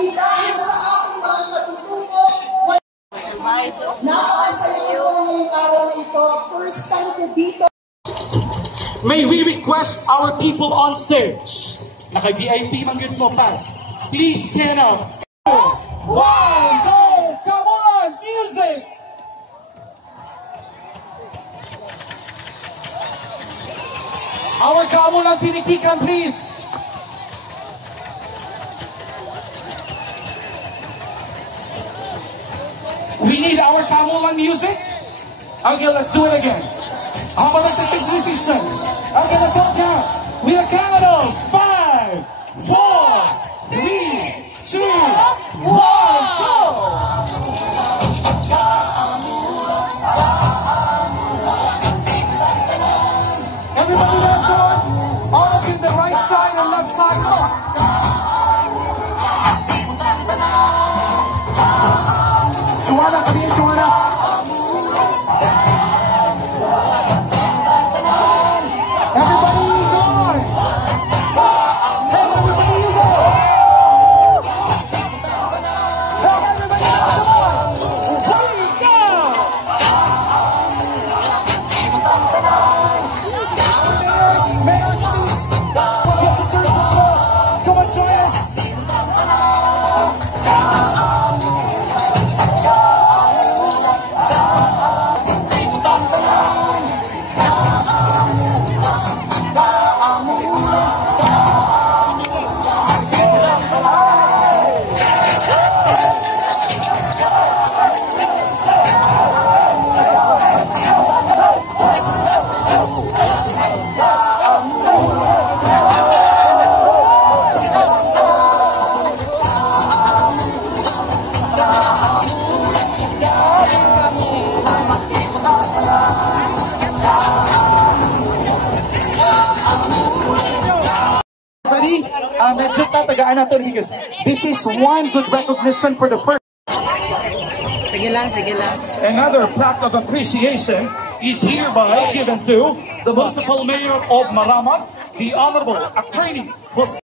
hindi dahil sa ating mga katutubo. Napakasaya ko ngayong araw na ito. First time ko dito. May we request our people on stage? Naka-VIP man yun mo, pass. Please stand up. One, go! Come on! Music! Our Kamulang Pinikpikan, please! We need our Kamulang music? Okay, let's do it again. How about the technician? Okay, let's all count. With a count of 5, 4, 3, 2, 1, go! Everybody left on. All of you the right side and left side. Go. Joanna, come here, Joanna. Everybody, go on. Hey, everybody, you go. Hey, everybody, come on. Here we go. Mayors, please. Visitors, come on, join us. Medyo tatagaan natin because this is one good recognition for the first. Sige lang, sige lang. Another plaque of appreciation is hereby given to the Municipal Mayor of Maramat, the Honorable Attorney Jose.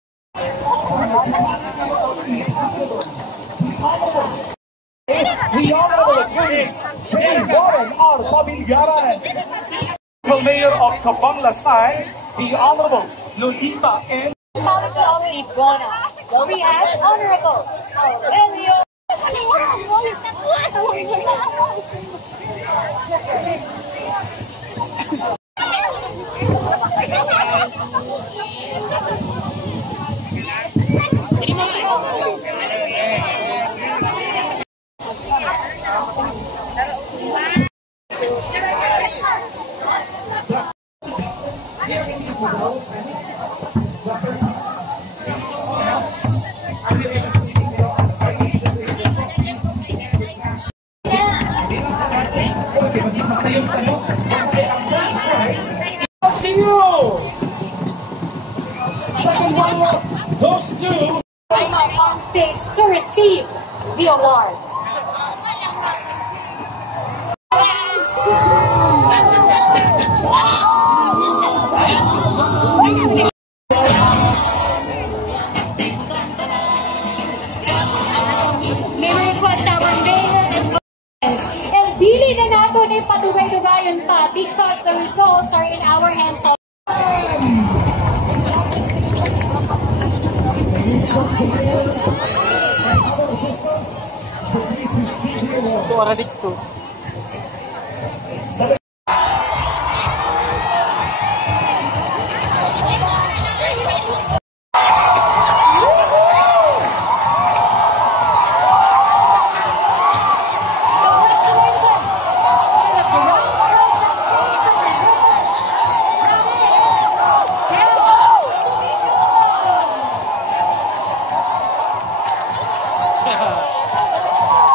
The Honorable Attorney J. Warren R. Pabilyaran. The Mayor of Cabanglasan, the Honorable Lolita M. Libona, we have Honorable Aurelio. Up to you! Second runner-up goes to... I'm on stage to receive the award. May request our mayor and dili na nato ni padugay-dugayon pa because the results are in our hands. Suara dito.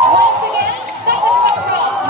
Once again, second runner-up.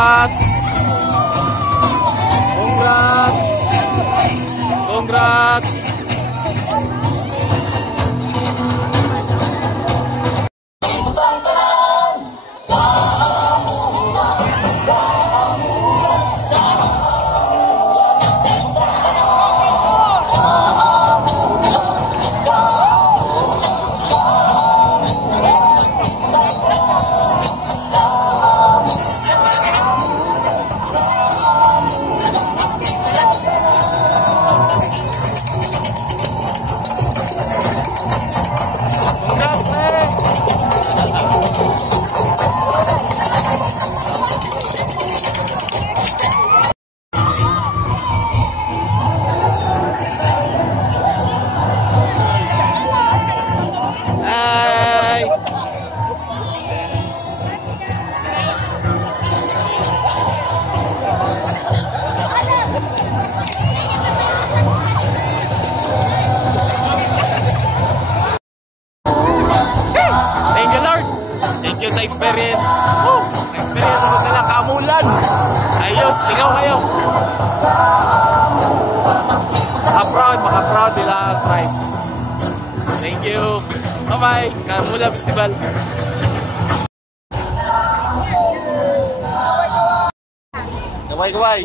Congrats! Congrats! Congrats! Experience. Experience mo silang kamulan. Ayos, tingaw kayo. Maka-proud nila ang tribes. Thank you. Bye-bye. Kamula Festival. Gaway-gaway.